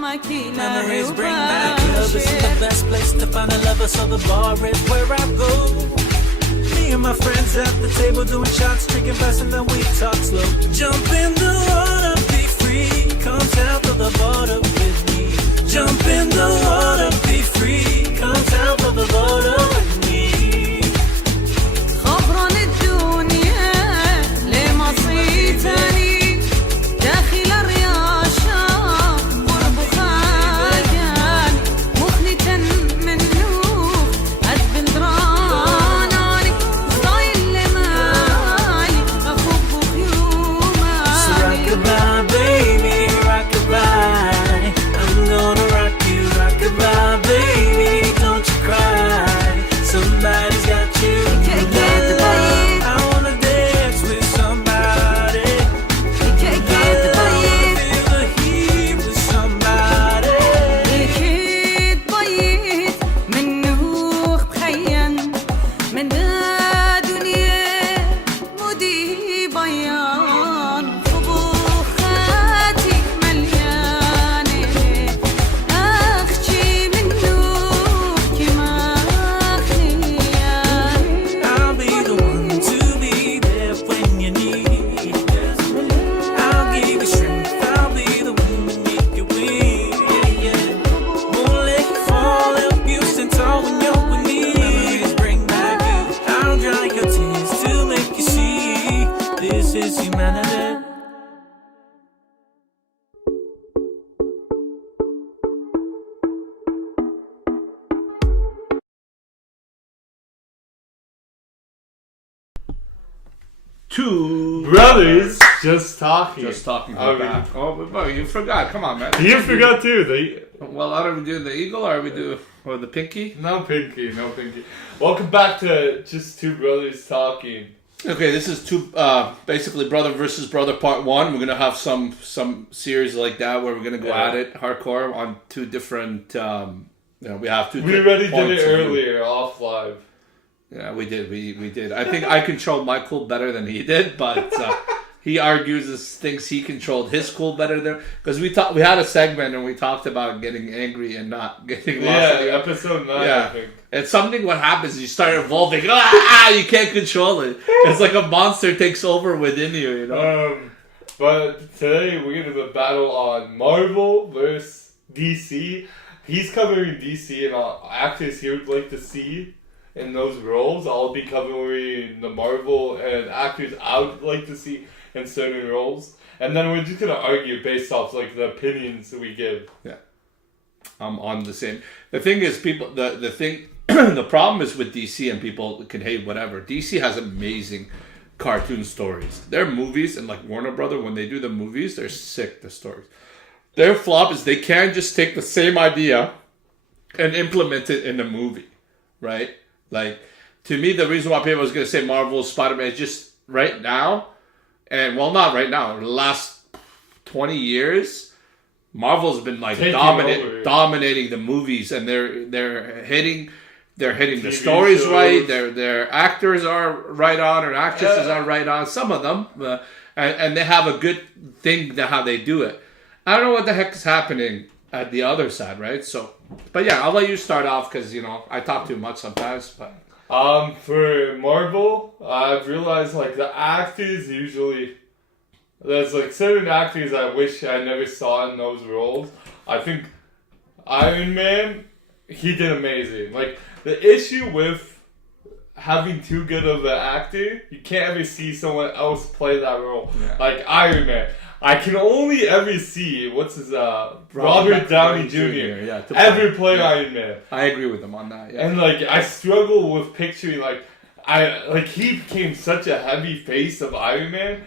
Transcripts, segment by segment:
Memories bring back love. This is the best place to find a lover, so the bar is where I go. Me and my friends at the table doing shots, drinking fast, and then we talk slow. Jump in the water, be free. Come down to the border with me. Jump in the water, be free. Come down to the border with me. خبران الدنيا لما صيتني داخل الرياشة قرب خاجان مخنة منه أدبن دراناني ستايل لمالي أخب خيوماني. So rock-a-bye, baby, rock-a-bye. I'm gonna rock you, rock-a-bye, baby. Don't you cry. Somebody's got you. I wanna dance with somebody. I wanna feel the heat with somebody. أكيد بيت منوخ بخيم من دنيا مودي بيان خبوخاتي مليانة أخشي منوخ كما خليان. I'll be the one to be there when you need. I'll give you strength. I'll be the one to make you weak. Yeah, yeah. Won't let you fall. Help you stand tall when you're with me. Memories bring back you. I'll dry your tears to make you see. This is humanity. Two Brothers just talking. just talking Are about we- that. Oh, but you forgot. Come on, man. You forgot too. Well, are we doing the eagle or are we do or the pinky? No pinky, no pinky. Welcome back to Just Two Brothers Talking. Okay, this is basically brother versus brother part one. We're gonna have some series like that where we're gonna go at it hardcore on two different. We have two. We already did points it of view. earlier off live. Yeah, we did. We did. I think I controlled my cool better than he did, but he thinks he controlled his cool better there because we had a segment and we talked about getting angry and not getting lost. Yeah, in the- episode 9, I Yeah, think. and something what happens is you start evolving. You can't control it. It's like a monster takes over within you. You know. But today we're gonna do a battle on Marvel versus DC. He's covering DC and actors he would like to see in those roles. I'll be covering the Marvel and actors I would like to see in certain roles. And then we're just gonna argue based off like the opinions we give. I'm on the same. The thing is, people. The thing. The problem is with DC, and people can hate whatever. DC has amazing cartoon stories. Their movies and like Warner Brother, when they do the movies, they're sick. The stories. Their flop is they can't just take the same idea and implement it in a movie, right? Like, to me, the reason why people was going to say Marvel, Spider-Man is just right now, and well, not right now, the last 20 years, Marvel's been like Taking over. dominating the movies, and they're hitting the TV stories shows. right. Their actors are right on, or actresses are right on. Some of them, and they have a good thing to how they do it. I don't know what the heck is happening at the other side, right? So, but yeah, I'll let you start off because I talk too much sometimes. But For Marvel, I've realized like the actors usually there's like certain actors I wish I never saw in those roles. I think Iron Man, he did amazing. Like the issue with having too good of an actor, you can't ever see someone else play that role. Yeah. Like Iron Man. I can only ever see Robert Downey Jr. Yeah, to ever play yeah. Iron Man. I agree with him on that. Yeah. And like I struggle with picturing he became such a heavy face of Iron Man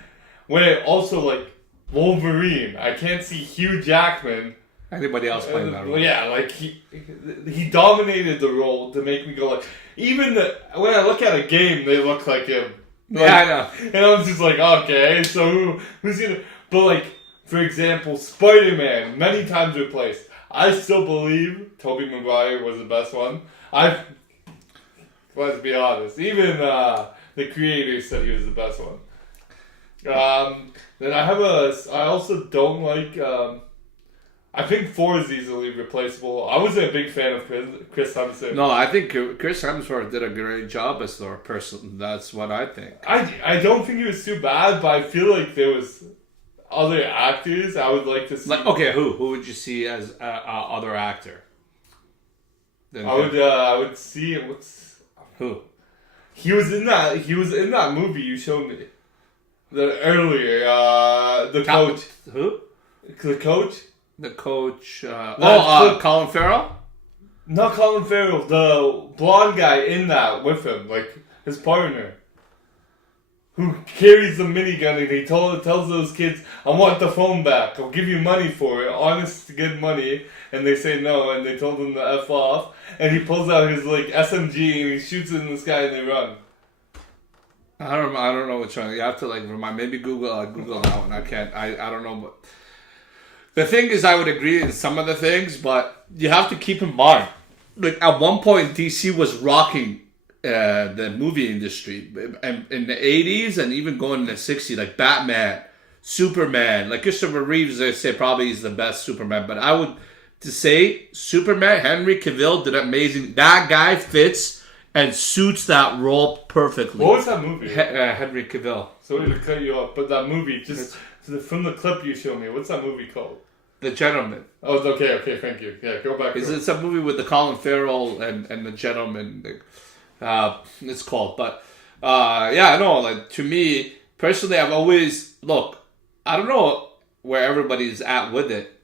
when also like Wolverine. I can't see Hugh Jackman. Anybody else playing that role? Yeah, like he dominated the role to make me go like even when I look at a game they look like him. Like, Yeah, I know. And I was just like, okay, so who's gonna? But like, for example, Spider-Man, many times replaced. I still believe Tobey Maguire was the best one. Let's be honest. Even the creators said he was the best one. Then I also don't like I think Thor is easily replaceable. I wasn't a big fan of Chris Hemsworth. No, I think Chris Hemsworth did a great job as Thor. Person, that's what I think. I don't think he was too bad, but I feel like there was other actors I would like to see. Like, okay, who would you see as other actor? I would see what's who? he was in that movie you showed me the earlier the coach. Who? The coach. The coach. That's Colin Farrell. Not Colin Farrell, the blonde guy in that with him, like his partner, who carries the minigun and he tells those kids, "I want the phone back. I'll give you money for it, honest to good money." And they say no, and they told him to F off. And he pulls out his like SMG and he shoots it in the sky and they run. I don't know which one. You have to like remind. Maybe Google that one. I can't. I don't know. But the thing is, I would agree in some of the things, but you have to keep in mind, like at one point, DC was rocking the movie industry, and in the 80s and even going in the 60s, like Batman, Superman, like Christopher Reeves. They say probably he's the best Superman, but I would to say Superman, Henry Cavill did amazing. That guy fits and suits that role perfectly. What was that movie? Henry Cavill. Sorry to cut you off, but that movie, just from the clip you showed me, what's that movie called? The Gentleman. Oh, okay, thank you. Yeah, go back. It's a movie with the Colin Farrell and the Gentleman. It's called, but yeah, no. Like to me personally, I've always I don't know where everybody's at with it.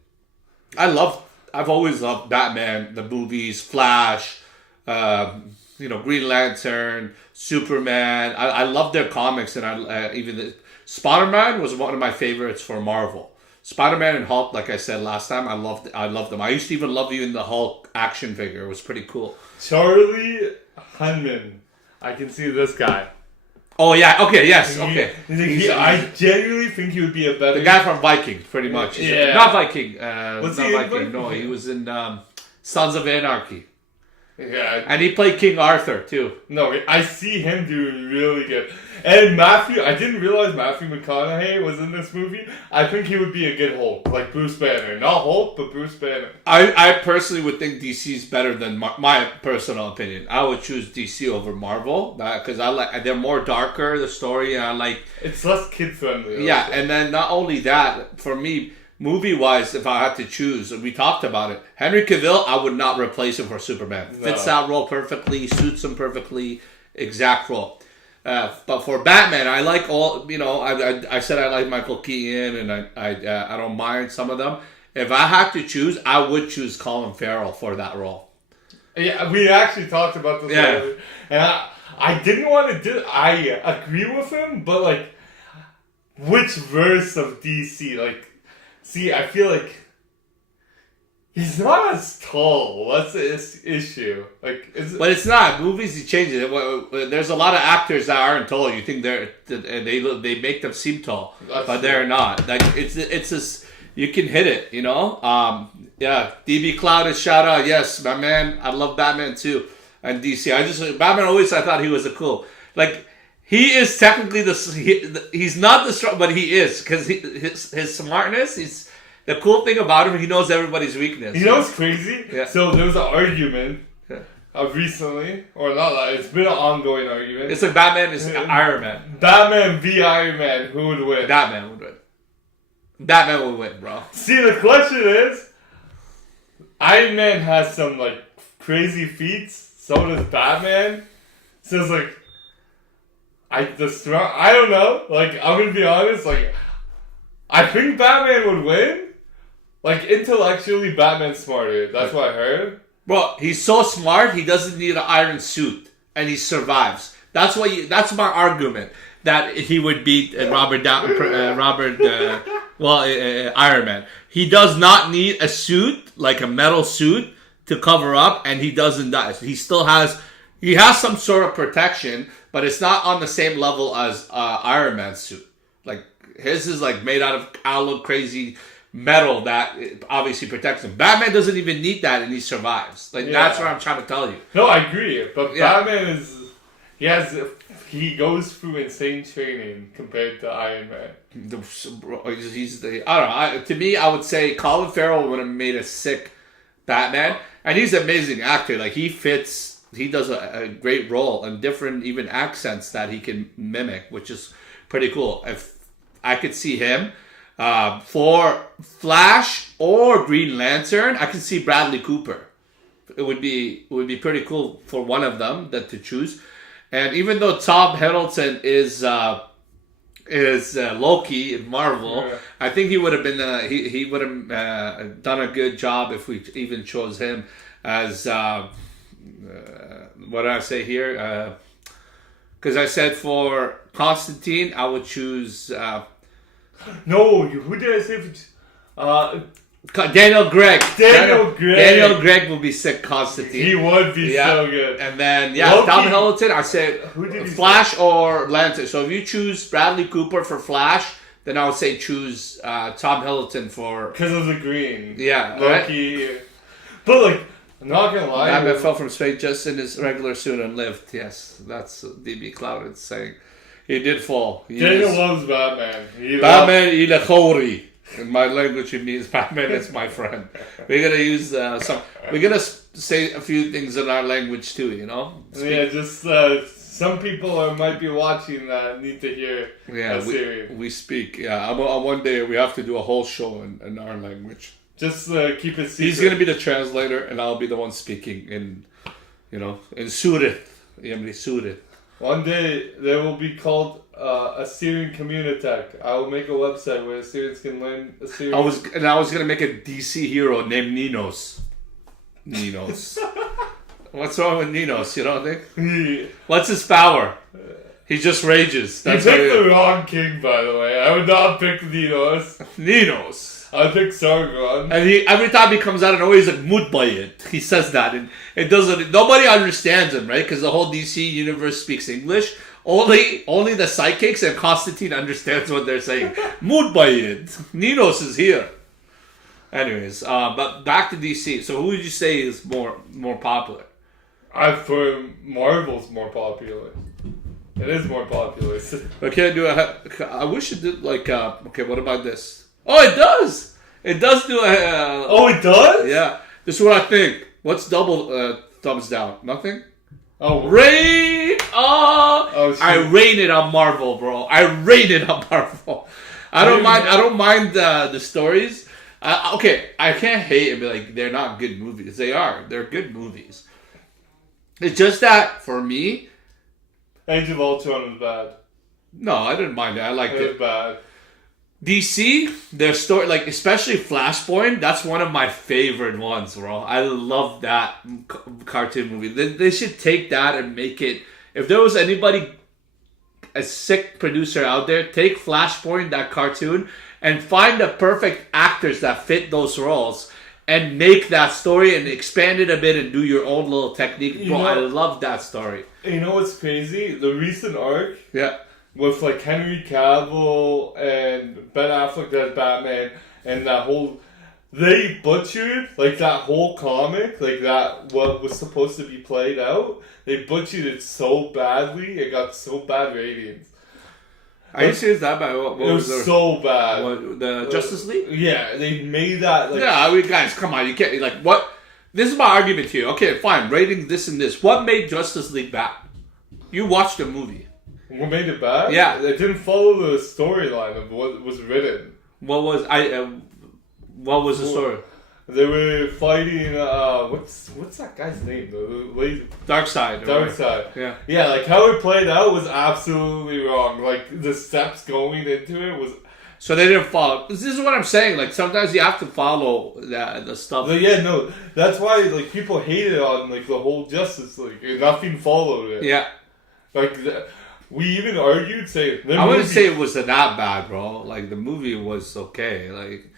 I've always loved Batman, the movies, Flash, Green Lantern, Superman. I love their comics, and even Spider-Man was one of my favorites for Marvel. Spider-Man and Hulk, like I said last time, I loved them. I used to even love even the Hulk action figure. It was pretty cool. Charlie Hunnam. I can see this guy. Oh yeah, okay, yes, okay. I genuinely think he would be a better... The guy from Vikings, pretty much. Yeah. Not Viking. Was not he in Viking. Viking? No, he was in Sons of Anarchy. Yeah. And he played King Arthur, too. No, I see him doing really good. And I didn't realize Matthew McConaughey was in this movie. I think he would be a good Hulk, like Bruce Banner. Not Hulk, but Bruce Banner. I personally would think DC is better than my personal opinion. I would choose DC over Marvel because they're more darker, the story, and I like... It's less kid-friendly. Yeah, also. and then not only that, for me... Movie-wise, if I had to choose, we talked about it. Henry Cavill, I would not replace him for Superman. No. Fits that role perfectly, suits him perfectly, exact role. But for Batman, I like all. I said I like Michael Keaton, and I don't mind some of them. If I had to choose, I would choose Colin Farrell for that role. Yeah, we actually talked about this earlier, and I didn't want to do. I agree with him, but like, which verse of DC like? See, I feel like he's not as tall. That's the issue. But it's not. Movies, he changes it. There's a lot of actors that aren't tall. You think they make them seem tall, but they're not. Like it's just you can hit it. Yeah. DB Cloud is shout out. Yes, my man. I love Batman too, and DC. Batman always. I thought he was a cool like. He is technically he's not the strong, but he is because his smartness. The cool thing about him. He knows everybody's weakness. You know what's crazy? Yeah. So there was an argument recently, or not. It's been an ongoing argument. It's like Batman is Iron Man. Batman v Iron Man. Who would win? Batman would win. Batman would win, bro. See, the question is, Iron Man has some like crazy feats. So does Batman. So it's like. I don't know. Like, I'm gonna be honest. Like, I think Batman would win. Like, intellectually, Batman's smarter. That's what I heard. Bro, he's so smart. He doesn't need an iron suit, and he survives. That's my argument that he would beat Iron Man. He does not need a suit, like a metal suit, to cover up, and he doesn't die. So he has some sort of protection. But it's not on the same level as Iron Man's suit. Like, his is like made out of crazy metal that obviously protects him. Batman doesn't even need that and he survives. Like, that's what I'm trying to tell you. No, I agree. But Batman he goes through insane training compared to Iron Man. he's the I don't know. To me, I would say Colin Farrell would have made a sick Batman, and he's an amazing actor. Like he fits. He does a great role and different even accents that he can mimic, which is pretty cool. If I could see him for Flash or Green Lantern, I could see Bradley Cooper. It would be pretty cool for one of them to choose. And even though Tom Hiddleston is Loki in Marvel, Yeah. I think he would have been he would have done a good job if we even chose him as. What did I say here? Because I said for Constantine, I would choose No, who did I say for? Daniel Craig. Daniel Craig. Daniel Craig will be sick Constantine. He would be so good. And then, Loki. Tom Hiddleston, I said Who did he Flash or Lantern. So if you choose Bradley Cooper for Flash, then I would say choose Tom Hiddleston for... Because of the green. Yeah, Loki. But like, I'm not gonna lie. Batman fell from space just in his regular suit and lived. Yes, that's DB Cloud is saying. He did fall. Daniel loves Batman. Batman ilachori. In my language, it means Batman is my friend. We're gonna use some. We're gonna say a few things in our language too. You know. Yeah, just some people might be watching that need to hear Yeah, a series. we speak. Yeah, one day we have to do a whole show in our language. Just keep it secret. He's gonna be the translator, and I'll be the one speaking in Surit. Surit. One day there will be called Assyrian Communitech. I will make a website where Assyrians can learn Assyrian. I was gonna make a DC hero named Ninos. Ninos. What's wrong with Ninos? You don't think? He What's his power? He just rages. That's picked what the wrong king, by the way. I would not pick Dinos. Ninos. I would pick Sargon. And every time he comes out of nowhere, he's like Mutbayit. He says that, and it doesn't. Nobody understands him, right? Because the whole DC universe speaks English. Only the sidekicks and Constantine understands what they're saying. Mutbayit. Ninos is here. Anyways, but back to DC. So who would you say is more popular? For Marvel's more popular. It is more popular. I can't do I wish it did like. Okay, what about this? Oh, it does. It does do a. Oh, it does? Yeah. This is what I think. What's double thumbs down? Nothing. Oh, Rain! Oh, shit. I rain it on Marvel, bro. I rain it on Marvel. I don't mind. I don't mind the stories. Okay, I can't hate and be like they're not good movies. They are. They're good movies. It's just that for me. Age of Ultron was bad. No, I didn't mind it. I liked It was it. bad. DC, their story, like especially Flashpoint, that's one of my favorite ones, bro. I love that cartoon movie. They should take that and make it. If there was anybody, a sick producer out there, take Flashpoint, that cartoon, and find the perfect actors that fit those roles and make that story and expand it a bit and do your own little technique. Bro, I love that story. You know what's crazy? The recent arc Yeah. with like Henry Cavill and Ben Affleck as Batman and that whole, they butchered like that whole comic, like that what was supposed to be played out. They butchered it so badly, it got so bad ratings. Are you serious? That bad? What It was so bad. the Justice League? Yeah, they made that like. Yeah, I mean, guys, come on. You can't, like, what? This is my argument here. Okay, fine. Rating this and this. What made Justice League bad? You watched the movie. What made it bad? Yeah. It didn't follow the storyline of what was written. What was the story? They were fighting. What's that guy's name? The Darkseid. Darkseid. Yeah. Yeah, like how it played out was absolutely wrong. Like the steps going into it was. So they didn't follow. This is what I'm saying. Like sometimes you have to follow the stuff. But yeah, no, that's why like people hated on like the whole Justice League. And nothing followed it. Yeah. Like we even argued saying. I wouldn't say it was that bad, bro. Like the movie was okay. Like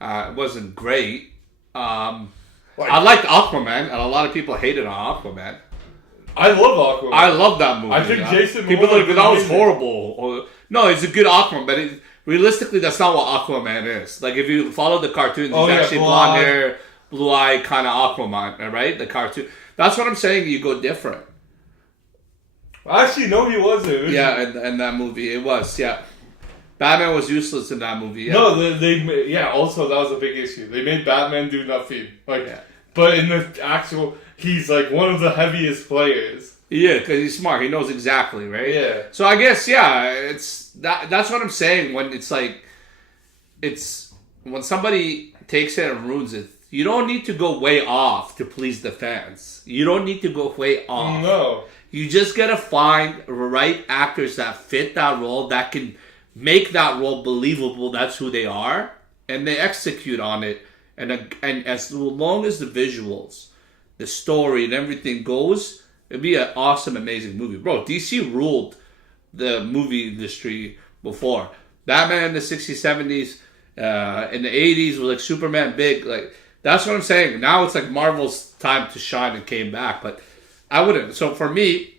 it wasn't great. I liked Aquaman, and a lot of people hated on Aquaman. I love Aquaman. I love that movie. I think Jason people Momoa are like, that was amazing. horrible. No, it's a good Aquaman, but realistically, that's not what Aquaman is. Like if you follow the cartoons, he's actually blonde hair, blue eye kind of Aquaman, right? The cartoon. That's what I'm saying. You go different. Actually, no, he wasn't. Yeah, and that movie, it was, yeah. Batman was useless in that movie. Yeah. No, also that was a big issue. They made Batman do nothing. Like, Yeah. but in the actual, he's like one of the heaviest players. Yeah, because he's smart. He knows exactly, right? Yeah. So I guess, yeah, it's that's what I'm saying when it's like, it's when somebody takes it and ruins it. You don't need to go way off to please the fans. You don't need to go way off. No. You just gotta find right actors that fit that role, that can make that role believable. That's who they are, and they execute on it. And as long as the visuals, the story, and everything goes, it'd be an awesome, amazing movie, bro. DC ruled the movie industry before. Batman in the 60s, 70s, in the 80s was like Superman big. Like, that's what I'm saying. Now it's like Marvel's time to shine and came back, but I wouldn't. So for me,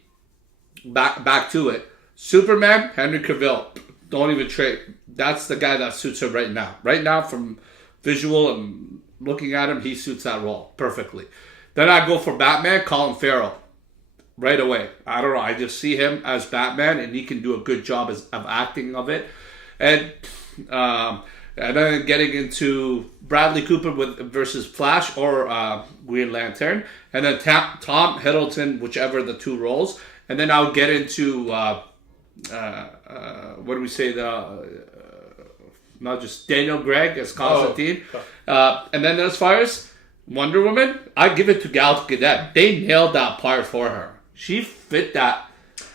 back to it. Superman, Henry Cavill. Don't even trade. That's the guy that suits him right now. Right now, from visual and looking at him, he suits that role perfectly. Then I go for Batman, Colin Farrell. Right away. I don't know. I just see him as Batman, and he can do a good job of acting of it. And then getting into Bradley Cooper versus Flash or Green Lantern, and then Tom Hiddleston, whichever the two roles, and then I'll get into what do we say, not just Daniel Craig as Constantine, and then as far as Wonder Woman, I give it to Gal Gadot. They nailed that part for her. She fit that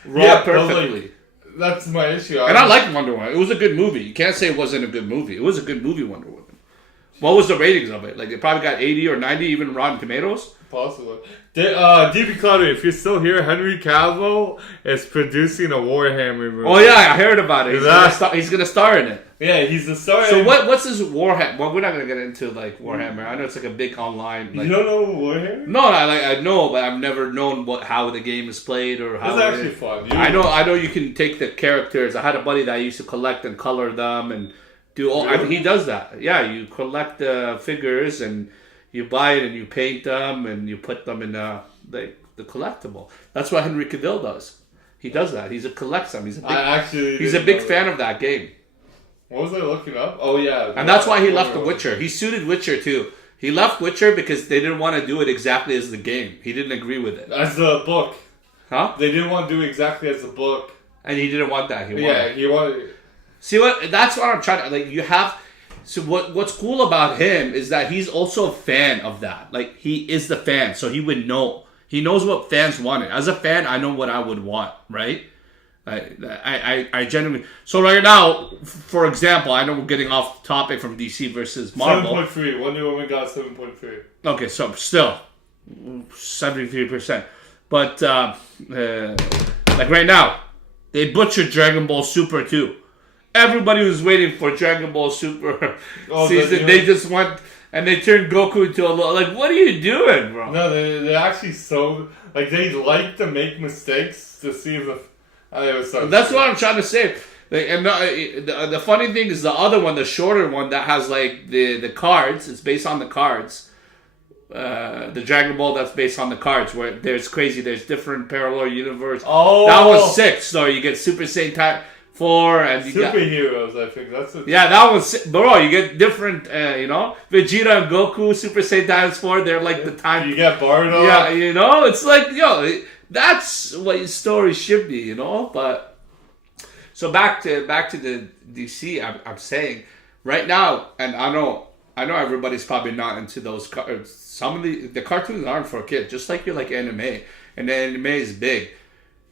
role perfectly. That's my issue. And I like Wonder Woman. It was a good movie. You can't say it wasn't a good movie. It was a good movie, Wonder Woman. What was the ratings of it? Like, it probably got 80 or 90, even Rotten Tomatoes? Possibly. DB Cloudy, if you're still here, Henry Cavill is producing a Warhammer movie. Oh, yeah, I heard about it. He's gonna star in it. Yeah, he's the star. So what's this Warhammer? Well, we're not going to get into, like, Warhammer. I know it's like a big online... Like, you don't know Warhammer? No, I know, but I've never known how the game is played or how It's actually fun. I know you can take the characters. I had a buddy that used to collect and color them and do all... I mean, he does that. Yeah, you collect the figures and you buy it and you paint them and you put them in the collectible. That's what Henry Cavill does. He does that. He collects them. He's a big fan of that game. What was I looking up? Oh, yeah. And that's why he left The Witcher. He suited Witcher, too. He left Witcher because they didn't want to do it exactly as the game. He didn't agree with it. As the book. Huh? They didn't want to do exactly as the book. And he didn't want that. He wanted... See, that's what I'm trying to... Like, you have... So what's cool about him is that he's also a fan of that. Like, he is the fan, so he would know. He knows what fans wanted. As a fan, I know what I would want, right? I genuinely... So right now, for example, I know we're getting off topic from DC versus Marvel. 7.3. Wonder Woman got 7.3. Okay, so still 73%. But like right now, they butchered Dragon Ball Super 2. Everybody was waiting for Dragon Ball Super season. They just went and they turned Goku into a little... Like, what are you doing, bro? No, they're actually so... Like, they like to make mistakes to see if the... That's what I'm trying to say. Like, and the funny thing is the other one, the shorter one that has like the cards. It's based on the cards. The Dragon Ball that's based on the cards, where there's there's different parallel universe. Oh, that was 6. So you get Super Saiyan Type 4 and you superheroes. I think that's it. Yeah, that was bro. You get different. Vegeta and Goku, Super Saiyan times 4. They're like the time. You get Bardock. Yeah, it's like that's what your story should be, But so back to the DC. I'm saying right now, and I know everybody's probably not into those. Some of the cartoons aren't for kids, just like you like anime, and the anime is big.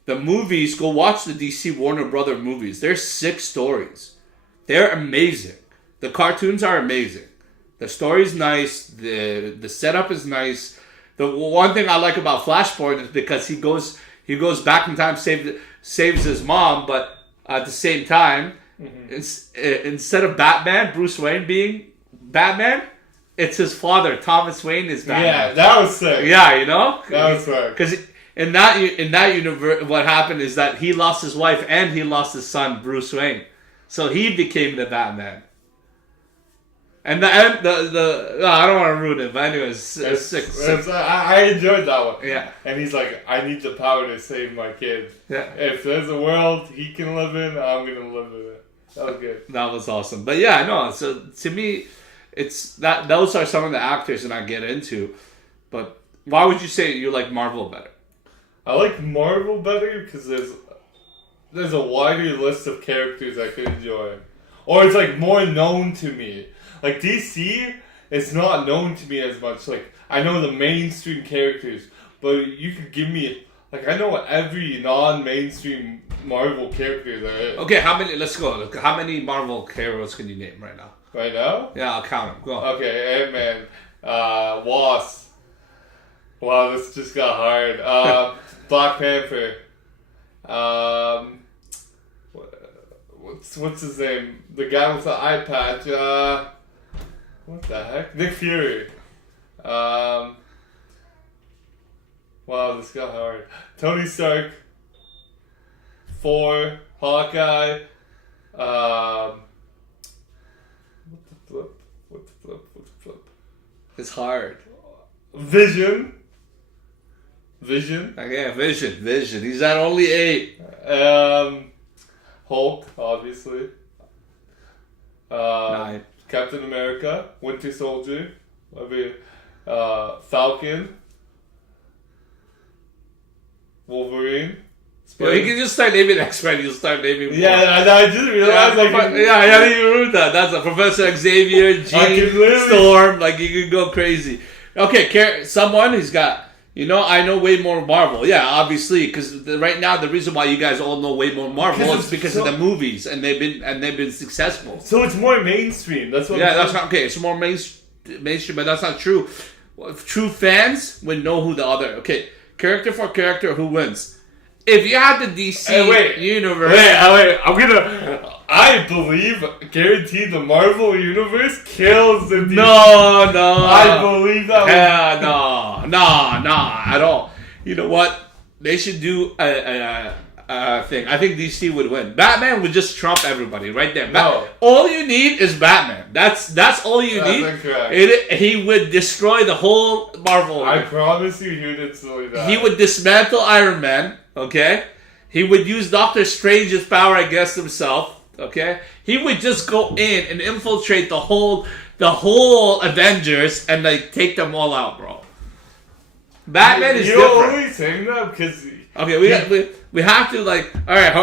The movies, go watch the DC Warner Brother movies. There's 6 stories. They're amazing. The cartoons are amazing. The story's nice. The setup is nice. The one thing I like about Flashpoint is because he goes back in time, saves his mom, but at the same time, instead of Batman, Bruce Wayne being Batman, it's his father, Thomas Wayne, is Batman. Yeah, that was sick. Yeah, That was sick. Because in that universe, what happened is that he lost his wife and he lost his son, Bruce Wayne. So he became the Batman. And I don't want to ruin it, but anyways, it's 6. I enjoyed that one. Yeah. And he's like, I need the power to save my kid. Yeah. If there's a world he can live in, I'm gonna live in it. Okay. That was awesome. But yeah, no. So to me, it's that those are some of the actors that I get into. But why would you say you like Marvel better? I like Marvel better because there's a wider list of characters I could enjoy, or it's like more known to me. Like DC, it's not known to me as much. Like I know the mainstream characters, but you could give me like I know every non-mainstream Marvel character there is. Okay, how many? Let's go. Look, how many Marvel heroes can you name right now? Right now? Yeah, I'll count them. Go. Okay, Ant-Man, Wasp. Wow, this just got hard. Black Panther. What's his name? The guy with the eye patch. What the heck? Nick Fury. Wow, this got hard. Tony Stark. Thor. Hawkeye. What the flip? It's hard. Vision. Okay, Vision. He's at only 8. Hulk, obviously. 9. Captain America, Winter Soldier, Falcon, Wolverine. Well, you can just start naming X-Men. You'll start naming more. Yeah, I didn't realize. I didn't even read that. That's a Professor Xavier, I can Jean, literally- Storm. Like, you can go crazy. Okay, someone who's got... I know way more Marvel. Yeah, obviously, because right now the reason why you guys all know way more Marvel is because of the movies, and they've been successful. So it's more mainstream. That's what. Yeah, that's not okay. It's more mainstream, but that's not true. True fans would know who the other. Okay, character for character, who wins? If you had the DC universe, wait. I believe, guaranteed, the Marvel universe kills the DC. No. I believe that. Yeah, no, at all. You know what? They should do a thing. I think DC would win. Batman would just trump everybody right there. No. All you need is Batman. That's all you need. That's incorrect. He would destroy the whole Marvel. I promise you, he would instantly die. He would dismantle Iron Man. Okay, he would use Doctor Strange's power against himself. Okay, he would just go in and infiltrate the whole Avengers and like take them all out, bro. Batman is You're different. only saying that because. Okay, we have to like. All right,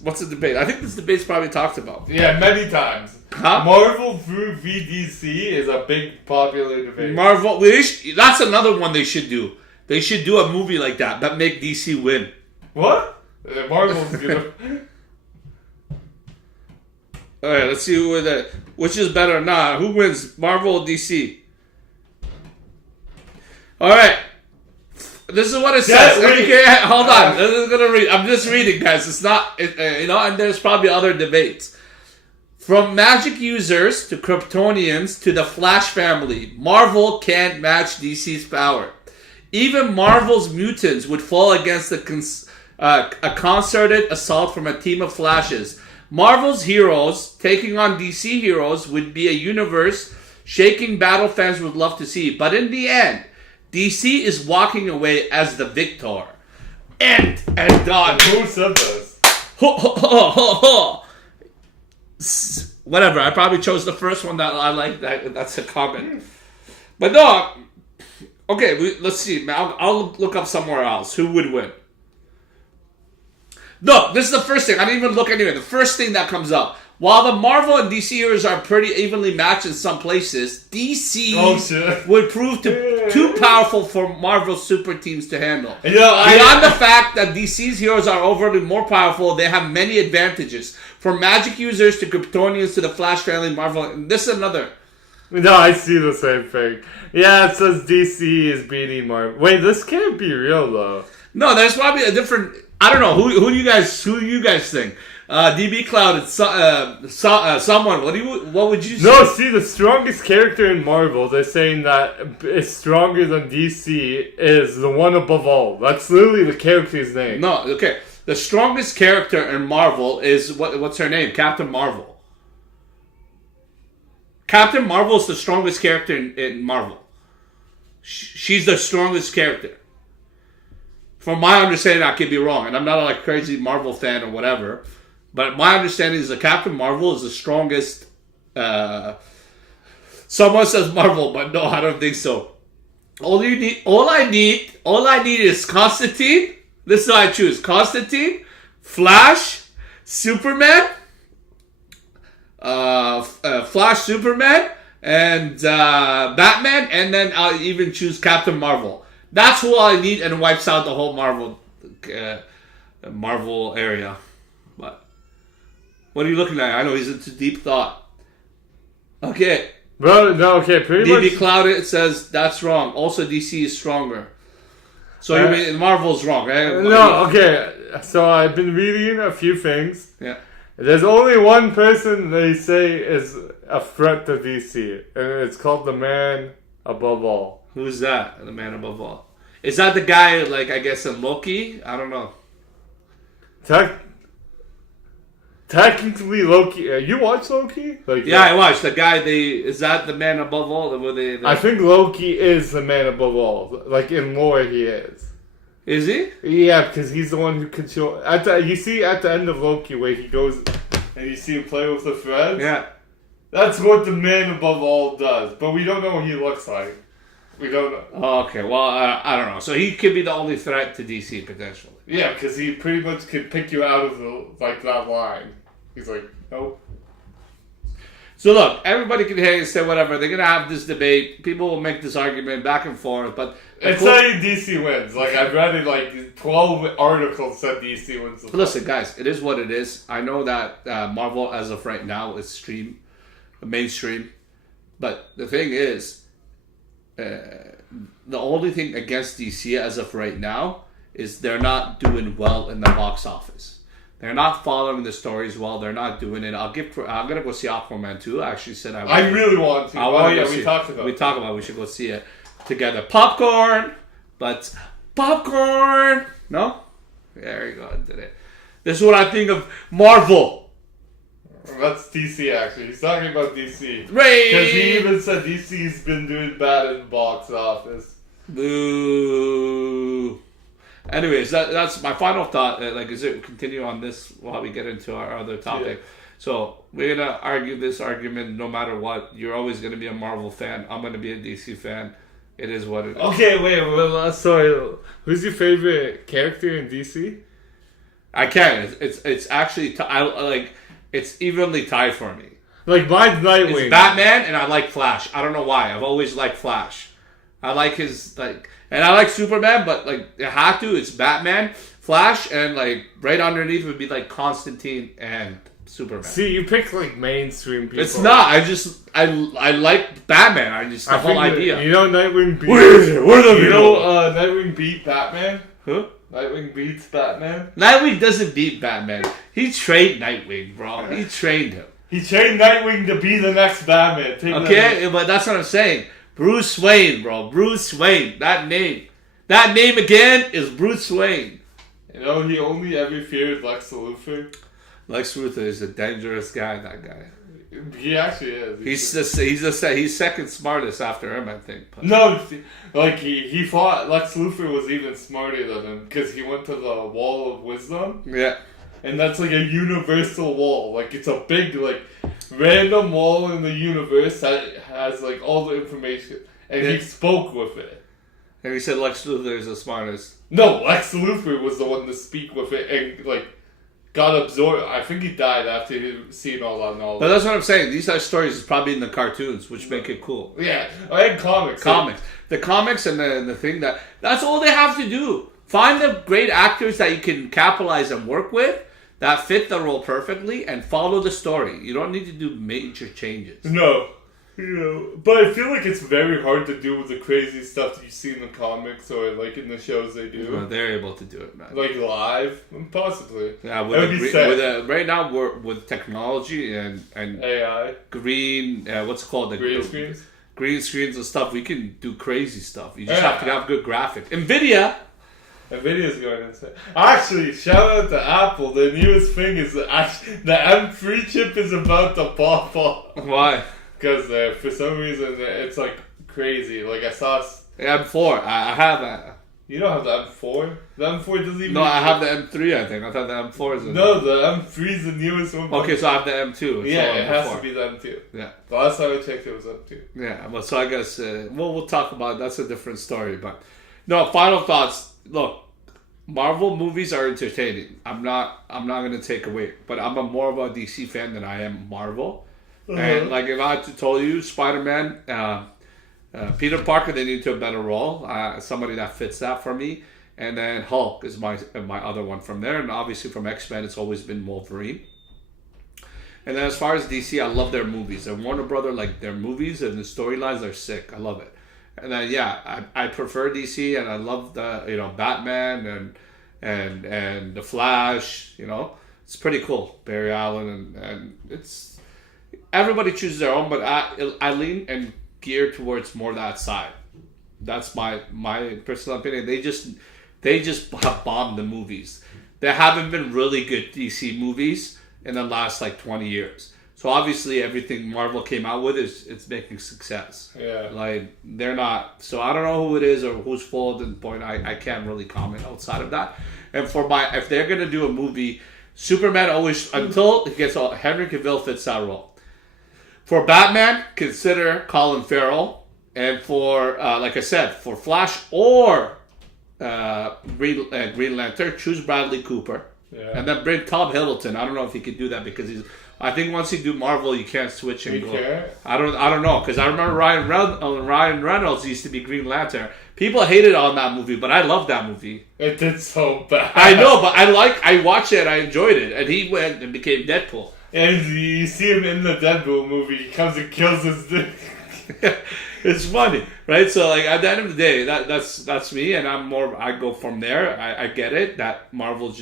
what's the debate? I think this debate's probably talked about. Yeah, many times. Huh? Marvel through VDC is a big popular debate. Marvel. That's another one they should do. They should do a movie like that, but make DC win. What? Marvel's gonna. All right, let's see which is better. Who wins, Marvel or DC? All right, this is what it says. Okay, hold on. I'm just reading, guys. It's not, and there's probably other debates. From magic users to Kryptonians to the Flash family, Marvel can't match DC's power. Even Marvel's mutants would fall against a concerted assault from a team of Flashes. Marvel's heroes taking on DC heroes would be a universe shaking battle fans would love to see. But in the end, DC is walking away as the victor. And done. Who said this? Whatever. I probably chose the first one that I like. That's a comment. But no. Okay, let's see. I'll look up somewhere else. Who would win? No, this is the first thing. I didn't even look anywhere. The first thing that comes up. While the Marvel and DC heroes are pretty evenly matched in some places, DC would prove too powerful for Marvel super teams to handle. Beyond the fact that DC's heroes are overly more powerful, they have many advantages. From magic users to Kryptonians to the Flash family, Marvel. And this is another. No, I see the same thing. Yeah, it says DC is beating Marvel. Wait, this can't be real though. No, there's probably a different. I don't know. Who do you guys think? DB Cloud, someone. What would you say? No, see, the strongest character in Marvel, they're saying that is stronger than DC is the one above all. That's literally the character's name. No, okay. The strongest character in Marvel is what's her name? Captain Marvel. Captain Marvel is the strongest character in Marvel. She's the strongest character. From my understanding, I could be wrong, and I'm not a crazy Marvel fan or whatever. But my understanding is that Captain Marvel is the strongest. Someone says Marvel, but no, I don't think so. All I need is Constantine. This is what I choose: Constantine, Flash, Superman, Flash, Superman, and Batman, and then I'll even choose Captain Marvel. That's who I need, and wipes out the whole Marvel area. But what are you looking at? I know he's into deep thought. Okay. Bro, no, okay, pretty DB much. Clouded says that's wrong. Also, DC is stronger. So you mean Marvel's wrong, right? No, okay. So I've been reading a few things. Yeah. There's only one person they say is a threat to DC, and it's called the Man Above All. Who's that? The Man Above All. Is that the guy, like, I guess, in Loki? I don't know. Technically, Loki. You watch Loki? Like, Yeah, I watched. The guy, is that the Man Above All? I think Loki is the Man Above All. Like, in lore, he is. Is he? Yeah, because he's the one who controls. You see at the end of Loki where he goes and you see him play with the threads? Yeah. That's what the Man Above All does. But we don't know what he looks like. We don't know. Oh, okay, well, I don't know. So he could be the only threat to DC, potentially. Yeah, because he pretty much could pick you out of that line. He's like, nope. So look, everybody can hate and say whatever. They're going to have this debate. People will make this argument back and forth, but... It's saying DC wins. Like, I've read it, like, 12 articles said DC wins. Listen, guys, it is what it is. I know that Marvel, as of right now, is mainstream. But the thing is, the only thing against DC as of right now is they're not doing well in the box office. They're not following the stories well. They're not doing it. I'm gonna go see Aquaman 2. I actually said I really want to. We talked about it. We should go see it together. Popcorn, but popcorn. No, there you go. I did it. This is what I think of Marvel. That's DC, actually. He's talking about DC. Right. Because he even said DC's been doing bad in the box office. Boo. Anyways, that's my final thought. Is it continue on this while we get into our other topic? Yeah. So we're gonna argue this argument no matter what. You're always gonna be a Marvel fan. I'm gonna be a DC fan. It is what it is. Okay, wait. Well, sorry. Who's your favorite character in DC? I can't. It's actually it's evenly tied for me. Like mine's Nightwing. It's Batman and I like Flash. I don't know why. I've always liked Flash. I like his and I like Superman, but it had to. It's Batman, Flash, and right underneath would be Constantine and Superman. See, you pick mainstream people. It's not. I like Batman. The whole idea. You know, Nightwing beats. Nightwing beat Batman. Who? Nightwing beats Batman. Nightwing doesn't beat Batman. He trained Nightwing, bro. He trained him. He trained Nightwing to be the next Batman. Okay, but that's what I'm saying. Bruce Wayne, bro. Bruce Wayne. That name again is Bruce Wayne. You know, he only ever feared Lex Luthor. Lex Luthor is a dangerous guy. That guy. He actually is. He's second smartest after him, I think. But. No, he thought Lex Luthor was even smarter than him because he went to the Wall of Wisdom. Yeah. And that's a universal wall. It's a big, random wall in the universe that has, all the information. And he spoke with it. And he said Lex Luthor is the smartest. No, Lex Luthor was the one to speak with it and, got absorbed. I think he died after he'd seen all that knowledge. But that's what I'm saying. These are stories probably in the cartoons, which make it cool. Yeah. And comics. The comics and the thing that's all they have to do. Find the great actors that you can capitalize and work with that fit the role perfectly and follow the story. You don't need to do major changes. No. But I feel like it's very hard to do with the crazy stuff that you see in the comics or in the shows they do. Well, they're able to do it, man. Live? Possibly. Yeah, right now we're with technology and AI. Green, what's it called? Green screens? Green screens and stuff. We can do crazy stuff. You just have to have good graphics. NVIDIA's going insane. Actually, shout out to Apple. The newest thing is the M3 chip is about to pop off. Why? Because for some reason it's crazy. I saw M4. I have You don't have the M4. The M4 doesn't even. No, I have the M3. I think I thought the M4 is. No, the M3 is the newest one. Okay, so I have the M2. It's Yeah, all it has M4. to be the M2. Yeah. The last time I checked, it was M2. Yeah, well, so I guess we'll talk about that's a different story. But no, final thoughts. Look, Marvel movies are entertaining. I'm not going to take away, but I'm more of a DC fan than I am Marvel. And like if I had to tell you, Spider-Man, Peter Parker, they need to a better role. Somebody that fits that for me. And then Hulk is my other one from there. And obviously from X-Men, it's always been Wolverine. And then as far as DC, I love their movies. And Warner Brother, like their movies and the storylines are sick. I love it. And then I prefer DC, and I love the Batman and the Flash. It's pretty cool. Barry Allen and it's everybody chooses their own, but I lean and gear towards more that side. That's my personal opinion. They just have bombed the movies. There haven't been really good DC movies in the last 20 years. So obviously everything Marvel came out with it's making success. Yeah. They're not. So I don't know who it is or who's full at the point. I can't really comment outside of that. And if they're gonna do a movie, Superman always until it gets Henry Cavill fits that role. For Batman, consider Colin Farrell, and for like I said, for Flash or Green Lantern, choose Bradley Cooper. Yeah. And then bring Tom Hiddleston. I don't know if he could do that because I think once you do Marvel, you can't switch and go. Can't? I don't know because I remember Ryan Reynolds used to be Green Lantern. People hated on that movie, but I loved that movie. It did so bad. I know, but I watched it. I enjoyed it, and he went and became Deadpool. And you see him in the Deadpool movie. He comes and kills his dick. It's funny, right? So at the end of the day, that's me, and I go from there. I get it that Marvel's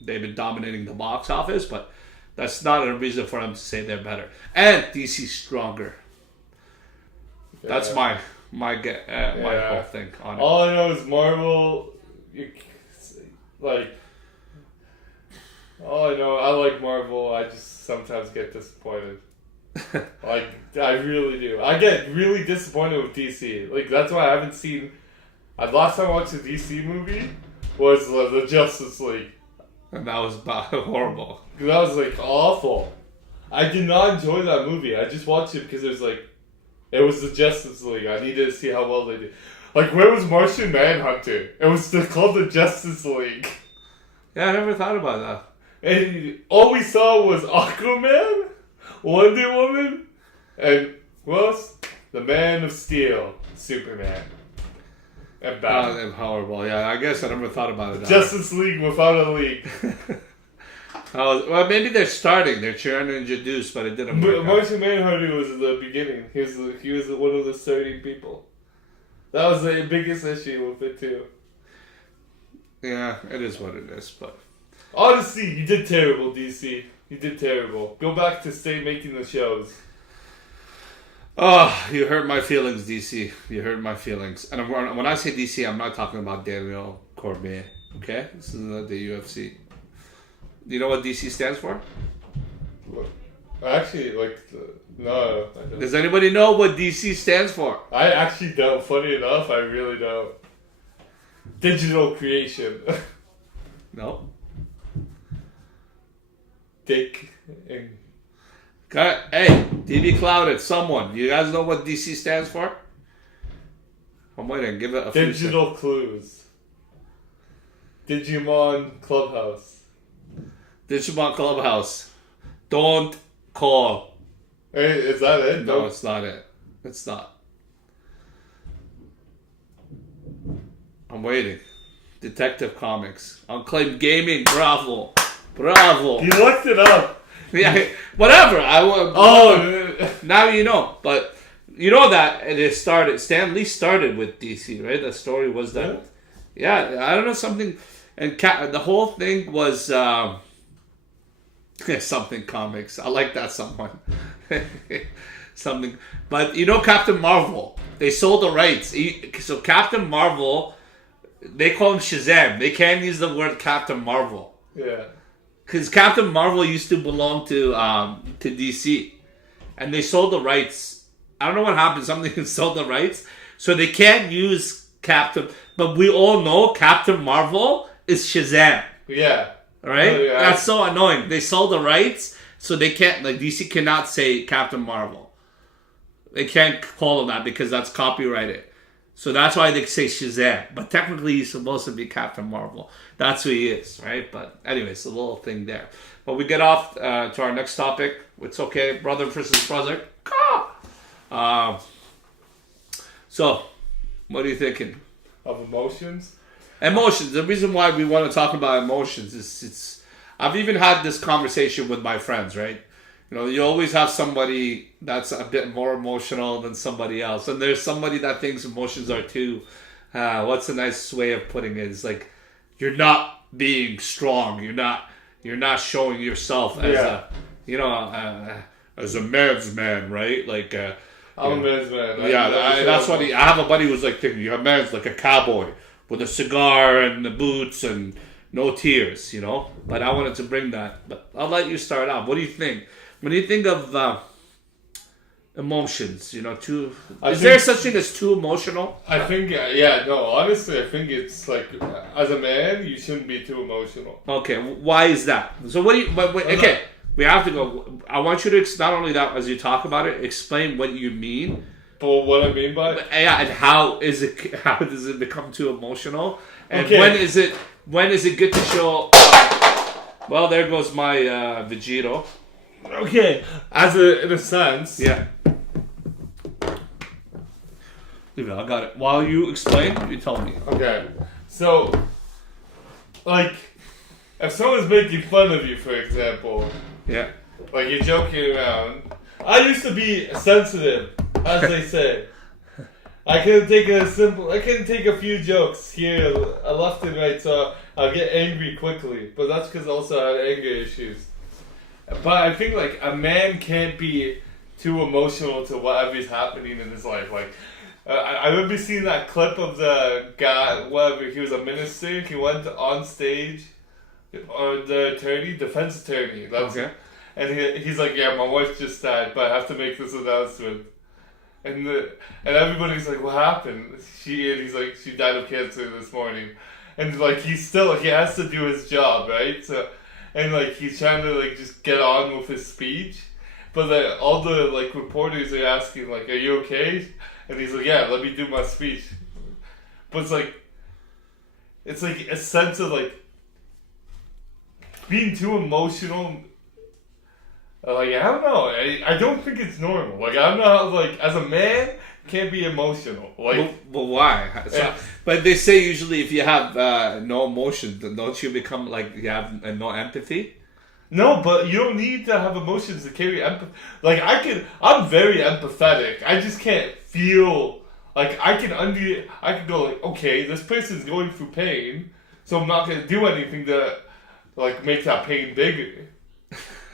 they've been dominating the box office, but that's not a reason for them to say they're better. And DC's stronger. Yeah. That's my whole thing on it. All I know is Marvel. All I know, I like Marvel. I just sometimes get disappointed. I really do. I get really disappointed with DC. That's why I haven't seen. Last time I watched a DC movie was the Justice League. And that was horrible. That was awful. I did not enjoy that movie. I just watched it because it was the Justice League. I needed to see how well they did. Where was Martian Manhunter? It was called the Justice League. Yeah, I never thought about that. And all we saw was Aquaman, Wonder Woman, and who else? The Man of Steel, Superman, and Batman. Horrible. Yeah, I guess I never thought about it. Justice League without a league. Well, maybe they're starting. They're trying to introduce, but it didn't work. Martian Manhunter was the beginning. He was one of the starting people. That was the biggest issue with it too. Yeah, it is what it is. But honestly, you did terrible, DC. You did terrible. Go back to stay making the shows. Oh, you hurt my feelings, DC. You hurt my feelings. And when I say DC, I'm not talking about Daniel Cormier. Okay, this is the UFC. Do you know what DC stands for? Actually, no. I don't. Does anybody know what DC stands for? I actually don't. Funny enough, I really don't. Digital creation. No. Dick and... Hey, DB Clouded, someone. You guys know what DC stands for? I'm waiting. Give it a few Digital clues. Digimon Clubhouse. Digimon Clubhouse. Don't call. Hey, is that it? No, it's not it. It's not. I'm waiting. Detective Comics. Unclaimed Gaming. Bravo. Bravo. You looked it up. Yeah, whatever. Now you know. But you know that it started. Stan Lee started with DC, right? The story was that. Yeah, I don't know something. And the whole thing was something comics. I like that someone. Something. But you know Captain Marvel. They sold the rights. So Captain Marvel, they call him Shazam. They can't use the word Captain Marvel. Yeah. Because Captain Marvel used to belong to DC. And they sold the rights. I don't know what happened. Something sold the rights. So they can't use Captain, but we all know Captain Marvel is Shazam, Yeah. right? Oh, yeah. That's so annoying. They sold the rights, so they can't, like, DC cannot say Captain Marvel. They can't call him that because that's copyrighted. So that's why they say Shazam. But technically, he's supposed to be Captain Marvel. That's who he is, right? But anyways, a little thing there. But we get off to our next topic. It's okay, brother versus brother. So, what are you thinking? Of emotions. Emotions. The reason why we want to talk about emotions is I've even had this conversation with my friends, right? You know, you always have somebody that's a bit more emotional than somebody else. And there's somebody that thinks emotions are too, what's a nice way of putting it? It's like, you're not being strong. You're not showing yourself as as a man's man, right? Like, I'm a man's man. that's what I have a buddy who's like thinking, you're a man's like a cowboy with a cigar and the boots and no tears, you know? But I wanted to bring that. But I'll let you start out. What do you think? When you think of emotions, you know, is there such thing as too emotional? I think, honestly, I think it's like, as a man, you shouldn't be too emotional. Okay, why is that? So what do you, okay, we have to go. I want you to, not only that, as you talk about it, explain what you mean. But what I mean by it? Yeah, and how does it become too emotional? And Okay. when is it good to show, well, there goes my Vegito. Okay, in a sense. Yeah. Leave it, I got it. While you explain, you tell me. Okay, so, like, if someone's making fun of you, for example, Yeah. like you're joking around. I used to be sensitive, as they say. I couldn't take a few jokes here, left and right, so I'll get angry quickly. But that's because also I had anger issues. But I think like a man can't be too emotional to whatever's happening in his life. Like I remember seeing that clip of the guy, whatever, he was a minister. He went on stage, or the defense attorney. Okay. And he's like, yeah, my wife just died, but I have to make this announcement. And everybody's like, what happened? He's like, she died of cancer this morning. And like he has to do his job, right? So. And like he's trying to like just get on with his speech, but all the like reporters are asking like, "Are you okay?" And he's like, "Yeah, let me do my speech." But it's like a sense of like being too emotional. Like I don't know, I don't think it's normal. Like I don't know how like as a man can't be emotional. Like, but why? So, but they say usually if you have no emotion, don't you become like you have no empathy? No, but you don't need to have emotions to carry empathy. Like I'm very empathetic. I just can't feel like I can go like, okay, this person's going through pain, so I'm not gonna do anything to like make that pain bigger.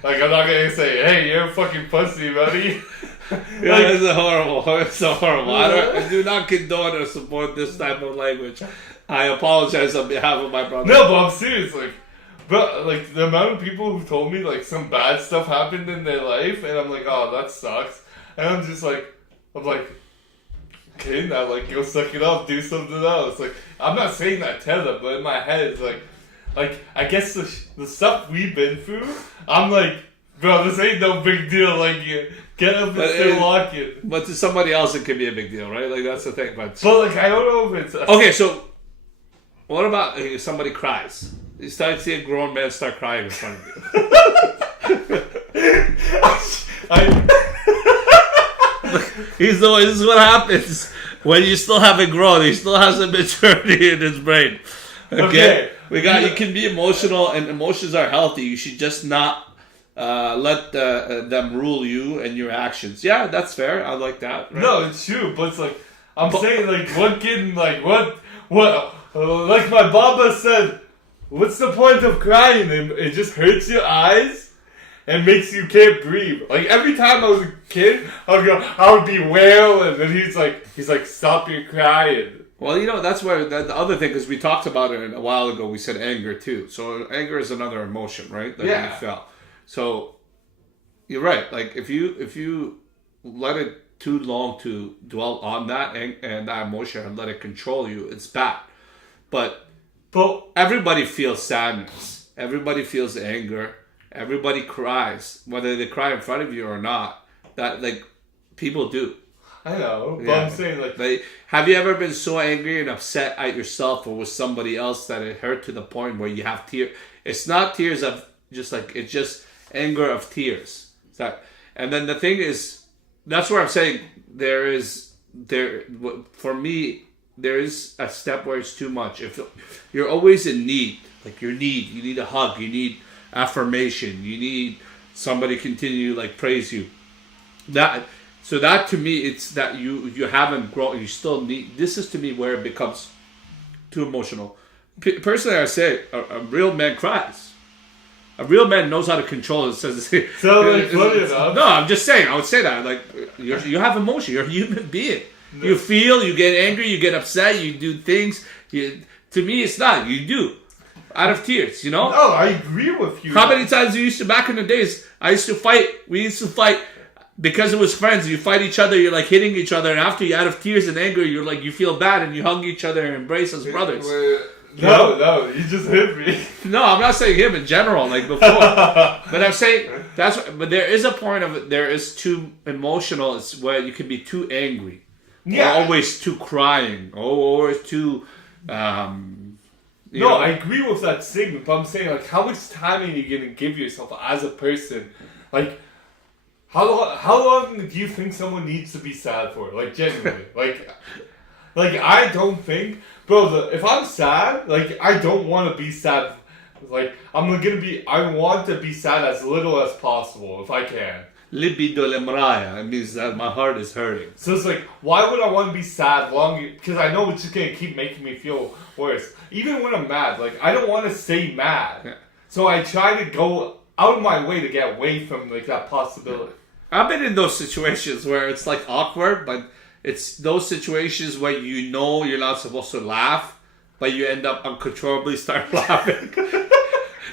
Like I'm not gonna say, hey, you're a fucking pussy, buddy. Yeah, it's horrible. I do not condone or support this type of language. I apologize on behalf of my brother. No, but I'm serious. Like the amount of people who told me like some bad stuff happened in their life, and I'm like, oh, that sucks. And I'm like, okay, now like go suck it up, do something else. Like I'm not saying that to them, but in my head it's like I guess the stuff we've been through, I'm like, bro, this ain't no big deal. Like get up and stay walking. But to somebody else, it could be a big deal, right? Like that's the thing. But like I don't know if it's okay. So what about if somebody cries? You start to see a grown man start crying in front of you. This is what happens when you still haven't grown. He still has a maturity in his brain. Okay. You can be emotional, and emotions are healthy. You should just not let them rule you and your actions. Yeah, that's fair. I like that. Right? No, it's true, but it's like saying like what kid like what like my Baba said. What's the point of crying? It just hurts your eyes and makes you can't breathe. Like every time I was a kid, I would be wailing, and he's like, stop your crying. Well, you know, that's where the other thing is we talked about it a while ago. We said anger too. So anger is another emotion, right? That you felt. So you're right. Like if you let it too long to dwell on that and that emotion and let it control you, it's bad. But everybody feels sadness. Everybody feels anger. Everybody cries, whether they cry in front of you or not. That like people do. I know, but Yeah. I'm saying like Have you ever been so angry and upset at yourself or with somebody else that it hurt to the point where you have tears? It's not tears of just like, it's just anger of tears. And then the thing is, that's where I'm saying for me, there is a step where it's too much. If you're always in need, like you need a hug, you need affirmation, you need somebody continue to like praise you. So that to me, it's that you haven't grown. You still need. This is to me where it becomes too emotional. Personally, I say a real man cries. A real man knows how to control it. Says so like funny enough. no. I'm just saying. I would say that like you have emotion. You're a human being. No. You feel. You get angry. You get upset. You do things. To me, it's not. You do. Out of tears, you know. No, I agree with you. How many times you used to back in the days? I used to fight. We used to fight. Because it was friends, you fight each other, you're like hitting each other, and after you out of tears and anger, you're like, you feel bad and you hug each other and embrace as brothers. No, you just hit me. No, I'm not saying him in general, like before. But I'm saying but there is a point of it, there is too emotional, it's where you can be too angry. Yeah. Or always too crying. Or too I agree with that segment, but I'm saying like how much time are you gonna give yourself as a person? Like How long do you think someone needs to be sad for? Like, genuinely. like I don't think... Bro, if I'm sad, like, I don't want to be sad. Like, I want to be sad as little as possible, if I can. Libido lemraya. It means that my heart is hurting. So it's like, why would I want to be sad long? Because I know it's just going to keep making me feel worse. Even when I'm mad, like, I don't want to stay mad. Yeah. So I try to go out of my way to get away from, like, that possibility. I've been in those situations where it's like awkward, but it's those situations where you know you're not supposed to laugh, but you end up uncontrollably start laughing.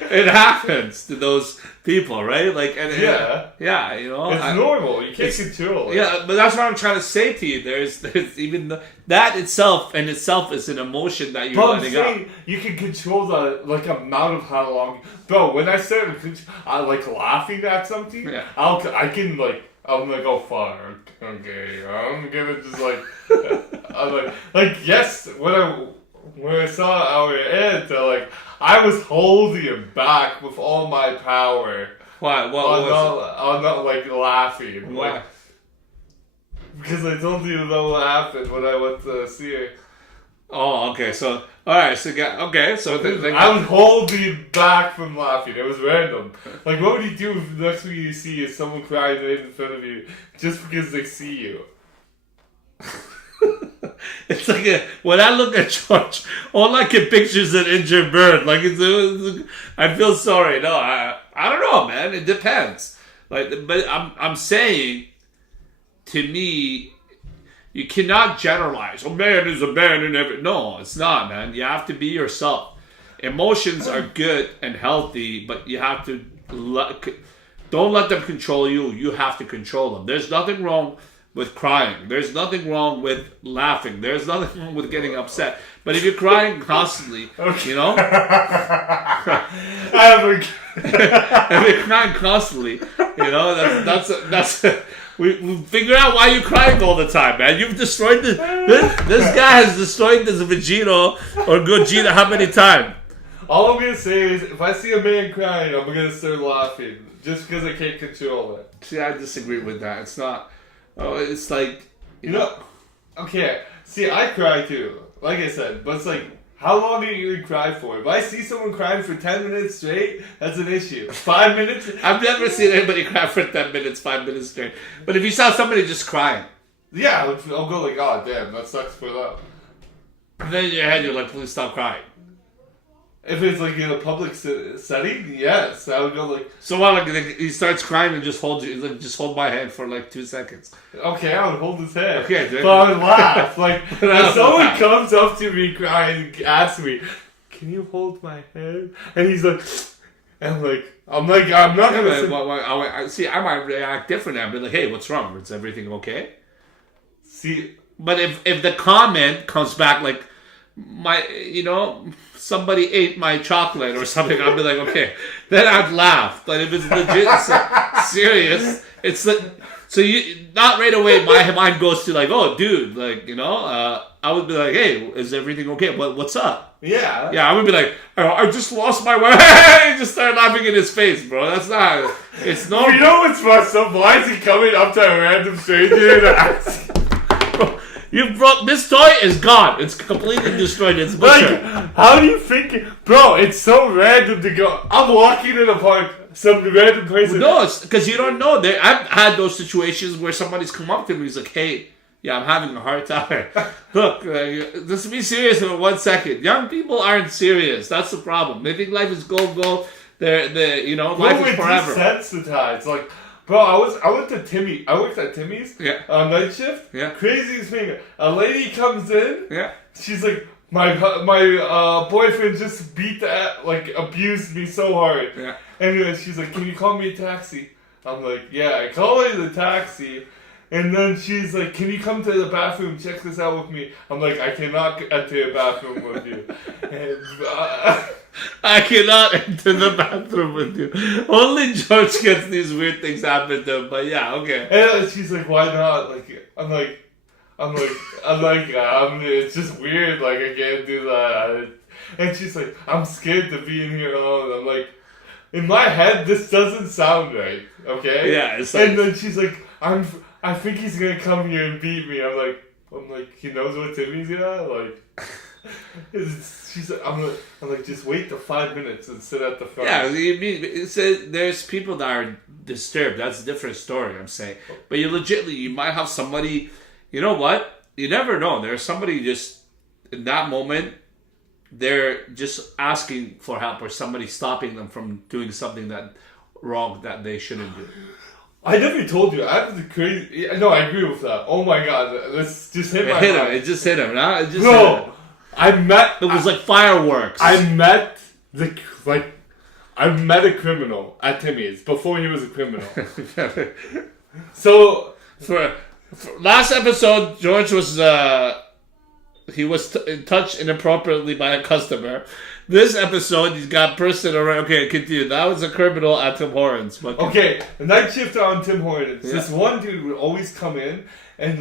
It happens to those people, right? Like, and yeah, you know, it's normal. You can't control it. Yeah, but that's what I'm trying to say to you. There's even that itself is an emotion that you're letting out. You can control the like amount of how long. Bro, when I start like laughing at something, Yeah. I'm like, oh fuck, okay, I'm gonna just like, I'm like yes, when I saw our aunt, like I was holding him back with all my power. Why? I'm not like laughing. Why? Like, because I told you what happened when I went to see her. Oh, okay. So, all right. So, okay. So, I was holding back from laughing. It was random. Like, what would you do if the next thing you see is someone crying right in front of you just because they see you? It's like when I look at George, all I can picture is an injured bird. Like I feel sorry. No, I don't know, man. It depends. Like, but I'm saying, to me, you cannot generalize. A man is a man in every. No, it's not, man. You have to be yourself. Emotions are good and healthy, but you have to don't let them control you. You have to control them. There's nothing wrong with crying. There's nothing wrong with laughing. There's nothing wrong with getting upset. But if you're crying constantly, you know, if you're crying constantly, you know, that's we figure out why you're crying all the time, man. You've destroyed this guy has destroyed this Vegito or Gogeta how many times? All I'm gonna say is, if I see a man crying, I'm gonna start laughing just because I can't control it. See, I disagree with that. It's not. Oh, it's like you know. Okay, see, I cry too. Like I said, but it's like, how long are you gonna cry for? If I see someone crying for 10 minutes straight, that's an issue. 5 minutes? I've never seen anybody cry for 10 minutes, 5 minutes straight. But if you saw somebody just crying, yeah, I'll go like, oh damn, that sucks for them. And then in your head, you're like, please stop crying. If it's like in a public setting, yes, I would go like. So what? Like he starts crying and just hold you, like just hold my hand for like 2 seconds. Okay, I would hold his hand. Okay, dude. But I would laugh. Like if someone comes up to me crying and asks me, "Can you hold my hand?" and he's like, and I'm not gonna. See, I might react different. I'd be like, "Hey, what's wrong? Is everything okay?" See, But if the comment comes back like somebody ate my chocolate or something, I'd be like, okay, then I'd laugh. But if it's legit serious, it's like, so you not right away. My mind goes to like, oh, dude, like I would be like, hey, is everything okay? What's up? yeah. Yeah, I would be like, oh, I just lost my way. Just start laughing in his face, bro. That's not. It's no. You know what's messed up? Why is he coming up to a random stranger and asking? You brought this toy is gone. It's completely destroyed. It's butchered. Like, how do you think, bro? It's so random to go. I'm walking in a park, some random person. No, it's because you don't know. I've had those situations where somebody's come up to me. He's like, "Hey, yeah, I'm having a hard time. Look, let's be serious for 1 second. Young people aren't serious. That's the problem. They think life is go. Life is forever. Desensitized. Like, bro, I worked at Timmy's. Yeah. Night shift. Yeah. Craziest thing. A lady comes in. Yeah. She's like, my boyfriend just abused me so hard. Yeah. And she's like, can you call me a taxi? I'm like, yeah. I call her the taxi. And then she's like, can you come to the bathroom, check this out with me? I'm like, I cannot enter a bathroom with you. And, I cannot enter the bathroom with you. Only George gets these weird things happen to him. But yeah, okay. and she's like, why not? It's just weird. Like, I can't do that. And she's like, I'm scared to be in here alone. I'm like, in my head, this doesn't sound right. Okay? Yeah, it's like, And then she's like, I think he's gonna come here and beat me. I'm like, he knows what Timmy's got? Like, she's like, I'm like, just wait the 5 minutes and sit at the front. yeah, there's people that are disturbed. That's a different story, I'm saying. But you might have somebody, you know what? You never know. There's somebody just, in that moment, they're just asking for help or somebody stopping them from doing something wrong that they shouldn't do. I never told you. I have the crazy. No, I agree with that. Oh my god, let's just hit my It hit him. mind. It just hit him. Nah? It just hit him. Bro, It was like fireworks. I met a criminal at Timmy's before he was a criminal. So for last episode, George was he was touched inappropriately by a customer. This episode, he's got person around. Okay, continue. That was a criminal at Tim Hortons. But okay, the night shift on Tim Hortons. Yeah. This one dude would always come in and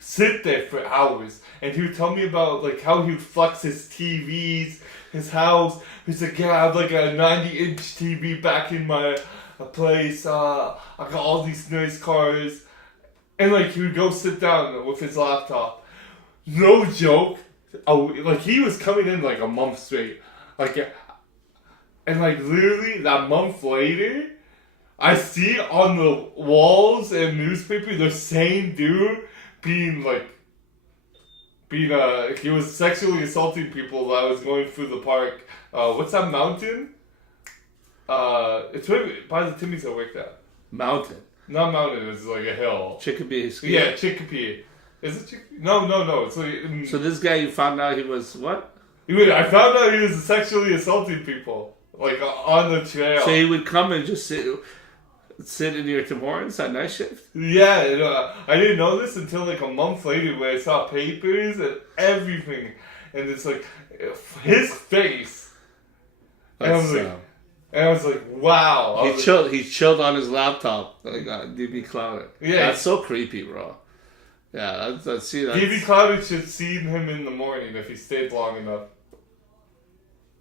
sit there for hours, and he would tell me about how he would flex his TVs, his house. He's like, yeah, I have a 90-inch TV back in my place. I got all these nice cars, and he would go sit down with his laptop. No joke. He was coming in a month straight. And literally that month later, I see on the walls and newspaper the same dude being he was sexually assaulting people that was going through the park. What's that mountain? It's right by the Timmy's I worked at. Mountain. Not mountain, it's a hill. Chicopee. Yeah, Chicopee. Is it Chicopee? No. It's So this guy, you found out he was what? I found out he was sexually assaulting people, on the trail. So he would come and just sit in your Tim Hortons at night shift? Yeah, I didn't know this until a month later where I saw papers and everything. And it's his face. And I was like, wow. He chilled on his laptop. DB Cloud. Yeah. That's so creepy, bro. Yeah, that's DB Cloud should see him in the morning if he stayed long enough.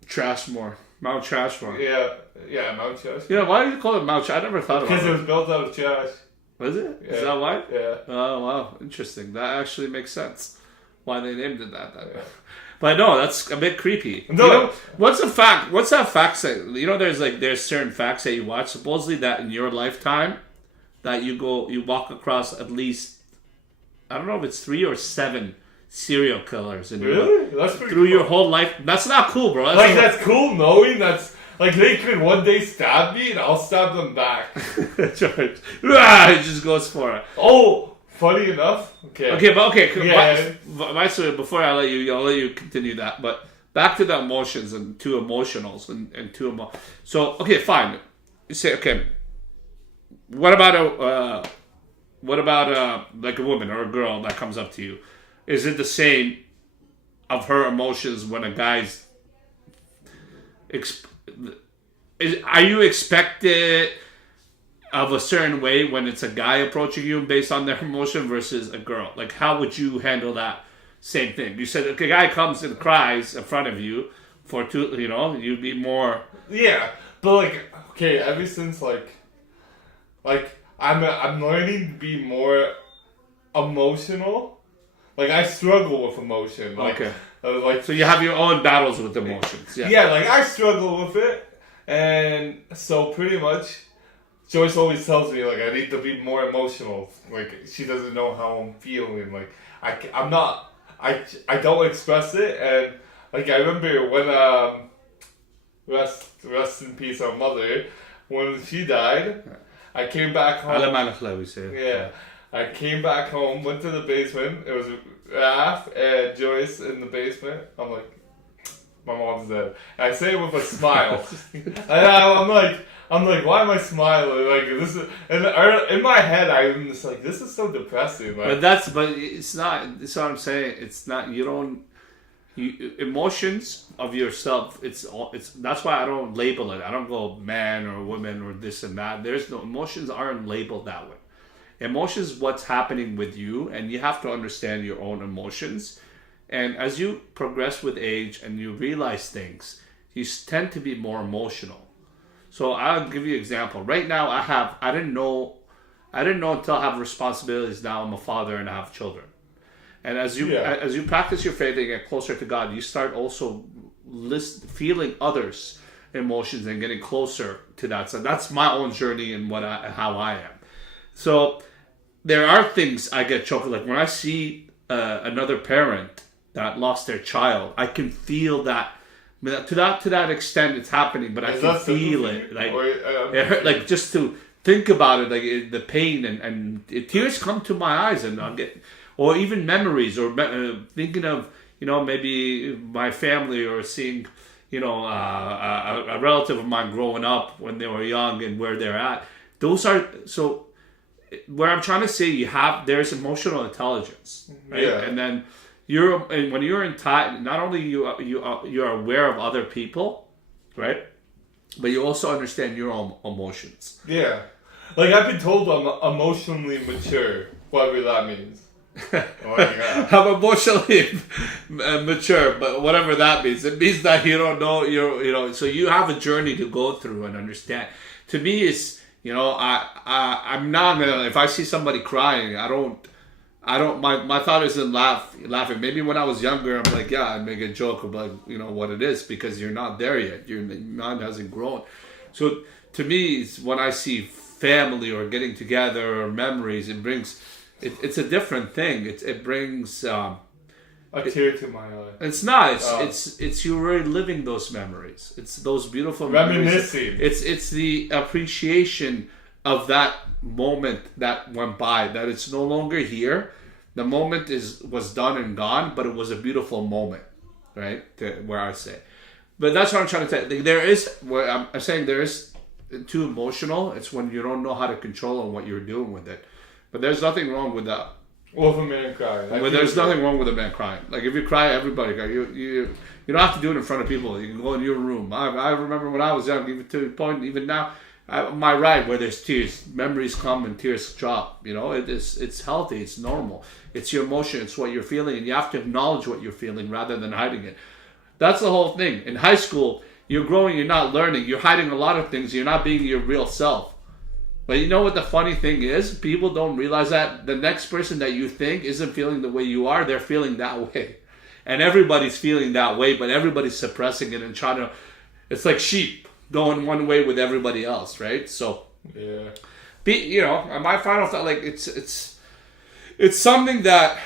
Trashmore. Mount Trashmore. Yeah, Mount Trash. Yeah, why do you call it Mount Trash? I never thought about it. Because it was built out of trash. Was it? Yeah. Is that why? Yeah. Oh, wow. Interesting. That actually makes sense. Why they named it that. But no, that's a bit creepy. No. What's a fact? What's that fact say? There's certain facts that you watch. Supposedly that in your lifetime, that you walk across at least, I don't know if it's 3 or 7 serial killers in Really? That's pretty through cool. your whole life. That's not cool, bro. That's cool knowing that's they could one day stab me and I'll stab them back. George. It just goes for it. Oh, funny enough. Okay. Yeah. My story, before I'll let you continue that. But back to the emotions and 2 emotionals and 2 So okay, fine. You say okay. What about what about like a woman or a girl that comes up to you? Is it the same of her emotions when a guy's are you expected of a certain way when it's a guy approaching you based on their emotion versus a girl? Like, how would you handle that same thing? You said if a guy comes and cries in front of you for two, you'd be more. Yeah, but like, okay, ever since like I'm learning to be more emotional. Like I struggle with emotion. Like, Okay. Like So you have your own battles with emotions. Yeah. yeah, like I struggle with it, and so pretty much, Joyce always tells me like I need to be more emotional. Like she doesn't know how I'm feeling. Like I'm not. I don't express it, and like I remember when rest in peace our mother, when she died, I came back home. Ala malakh, we say. Yeah, I came back home, went to the basement. It was Raph and Joyce in the basement. I'm like, my mom's dead. And I say it with a smile. And I'm like, why am I smiling? Like this is, and in my head, I'm just like, this is so depressing. Like, But it's not. That's what I'm saying. It's not. Emotions of yourself. It's that's why I don't label it. I don't go man or woman or this and that. There's no emotions aren't labeled that way. Emotions, what's happening with you, and you have to understand your own emotions. And as you progress with age and you realize things, you tend to be more emotional. So I'll give you an example. Right now, I didn't know until I have responsibilities. Now I'm a father and I have children. And as you practice your faith and get closer to God, you start also feeling others' emotions and getting closer to that. So that's my own journey and how I am. So there are things I get choked. Like when I see another parent that lost their child, I can feel that. To that extent, it's happening, but I can feel it. Like it hurt, like just to think about it, like the pain and tears come to my eyes, and I'll get, or even memories, or thinking of maybe my family, or seeing a relative of mine growing up when they were young and where they're at. Those are so. Where I'm trying to say, there's emotional intelligence, right? Yeah. And then when you're in time, not only you're aware of other people, right? But you also understand your own emotions. yeah, like I've been told I'm emotionally mature, whatever that means. I'm emotionally mature, but whatever that means, it means that you don't know so you have a journey to go through and understand. To me, it's I'm not gonna, if I see somebody crying, I don't. My thought isn't laughing. Maybe when I was younger, I'm like, yeah, I make a joke about what it is, because you're not there yet. Your mind hasn't grown. So to me, it's when I see family or getting together or memories, it brings. It's a different thing. It brings a tear to my eye. It's not. It's you're reliving those memories. It's those beautiful Reminiscing. memories. It's the appreciation of that moment that went by. That it's no longer here. The moment was done and gone, but it was a beautiful moment, right? Where I say, but that's what I'm trying to say. There is where I'm saying there is too emotional. It's when you don't know how to control and what you're doing with it. But there's nothing wrong with that. With a man crying. There's nothing wrong with a man crying. Like if you cry, everybody cry. You don't have to do it in front of people. You can go in your room. I remember when I was young, even to the point, even now, my ride where there's tears, memories come and tears drop. It's healthy. It's normal. It's your emotion. It's what you're feeling, and you have to acknowledge what you're feeling rather than hiding it. That's the whole thing. In high school, you're growing. You're not learning. You're hiding a lot of things. You're not being your real self. But you know what the funny thing is? People don't realize that the next person that you think isn't feeling the way you are, they're feeling that way. And everybody's feeling that way, but everybody's suppressing it and trying to... It's like sheep going one way with everybody else, right? So, yeah. my final thought, like, it's something that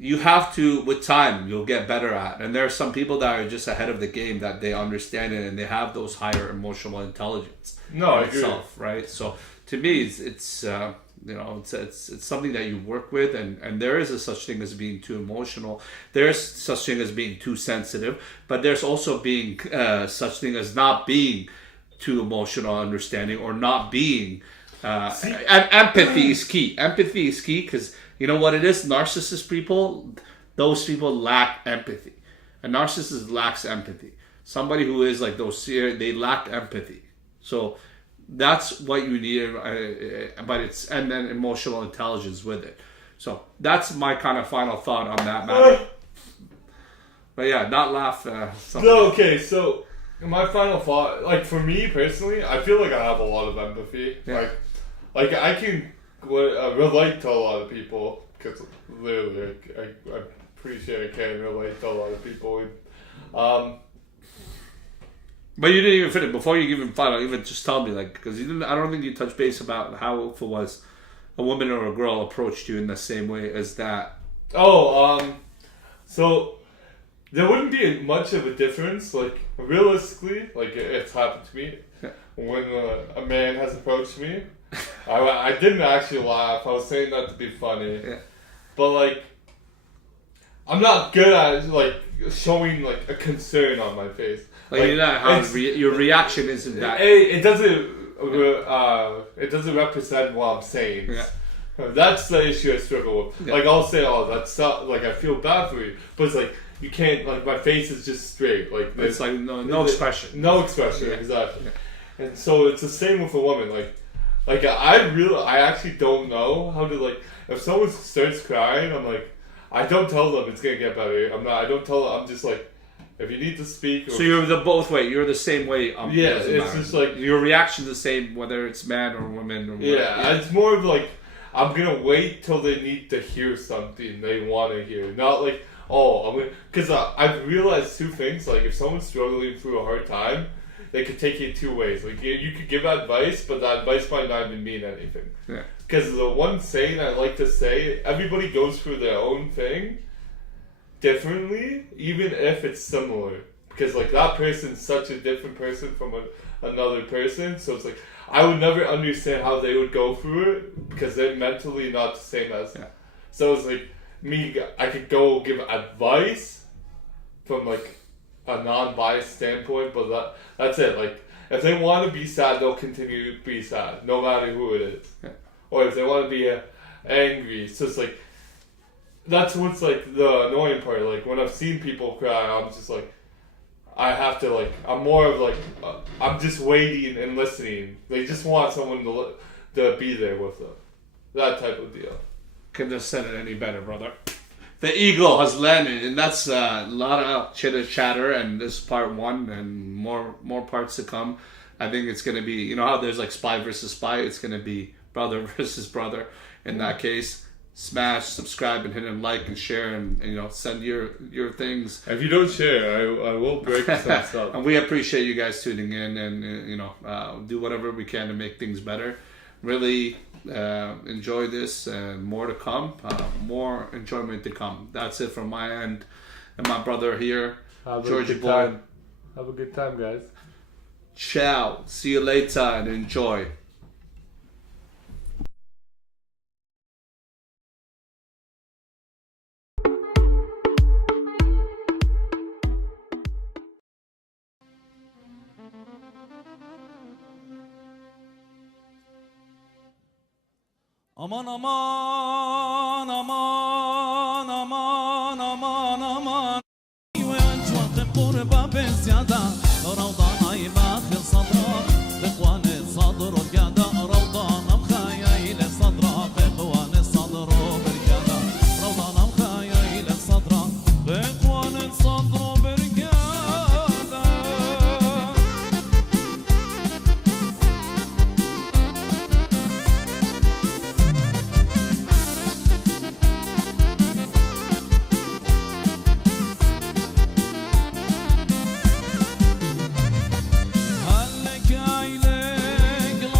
you have to, with time, you'll get better at. And there are some people that are just ahead of the game, that they understand it and they have those higher emotional intelligence. No, I agree. Right? So... To me, it's something that you work with, and there is a such thing as being too emotional. There's such thing as being too sensitive, but there's also being such thing as not being too emotional, understanding, or not being And empathy is key. Empathy is key because you know what it is? Narcissist people, those people lack empathy. A narcissist lacks empathy. Somebody who is like those, they lack empathy. So that's what you need, but it's, and then emotional intelligence with it. So that's my kind of final thought on that matter. But yeah, not laugh. No, okay, so my final thought, like for me personally, I feel like I have a lot of empathy. Yeah. Like I can relate to a lot of people because literally, I'm pretty sure I can relate to a lot of people. But you didn't even finish before you even final. Even just tell me, like, because you didn't. I don't think you touched base about how if it was a woman or a girl approached you in the same way as that. So there wouldn't be much of a difference. Like realistically, like it's happened to me when a man has approached me. I didn't actually laugh. I was saying that to be funny, but like I'm not good at like showing like a concern on my face. Like you know how your reaction isn't that. It doesn't represent what I'm saying. Yeah. That's the issue I struggle with. Yeah. Like I'll say, "Oh, that's like I feel bad for you," but it's like you can't. Like my face is just straight. Like It's like no expression. No expression, Yeah. exactly. Yeah. And so it's the same with a woman. Like I actually don't know how to like. If someone starts crying, I'm like, I don't tell them it's gonna get better. I don't tell them. I'm just like, if you need to speak. So you're the both way. You're the same way. Yeah, it's just like your reaction's the same whether it's man or woman or whatever. Yeah, it's more of like I'm gonna wait till they need to hear something they want to hear, not like because I've realized two things. Like if someone's struggling through a hard time, they could take it two ways. Like you could give advice, but that advice might not even mean anything. Yeah. Because the one saying I like to say, everybody goes through their own thing differently, even if it's similar. Because like that person's such a different person from another person, so it's like I would never understand how they would go through it because they're mentally not the same as. Yeah. So it's like me, I could go give advice from like a non-biased standpoint, but that's it. Like if they want to be sad, they'll continue to be sad, no matter who it is. Yeah. Or if they want to be angry, so it's like that's what's like the annoying part. Like when I've seen people cry, I'm just like, I have to like. I'm more of like, I'm just waiting and listening. They just want someone to be there with them. That type of deal. Couldn't have said it any better, brother. The eagle has landed, and that's a lot of chitter chatter. And this is part one, and more parts to come. I think it's gonna be, you know how there's like spy versus spy. It's gonna be brother versus brother. In that case, smash, subscribe, and hit and like and share, and you know send your things. If you don't share, I will break some stuff. And we appreciate you guys tuning in, and you know do whatever we can to make things better. Really enjoy this, and more to come. More enjoyment to come. That's it from my end, and my brother here, Georgie Boy. Have a good time, guys. Ciao. See you later, and enjoy. Aman aman aman aman aman aman وانت وقت قربة بزيادة روضة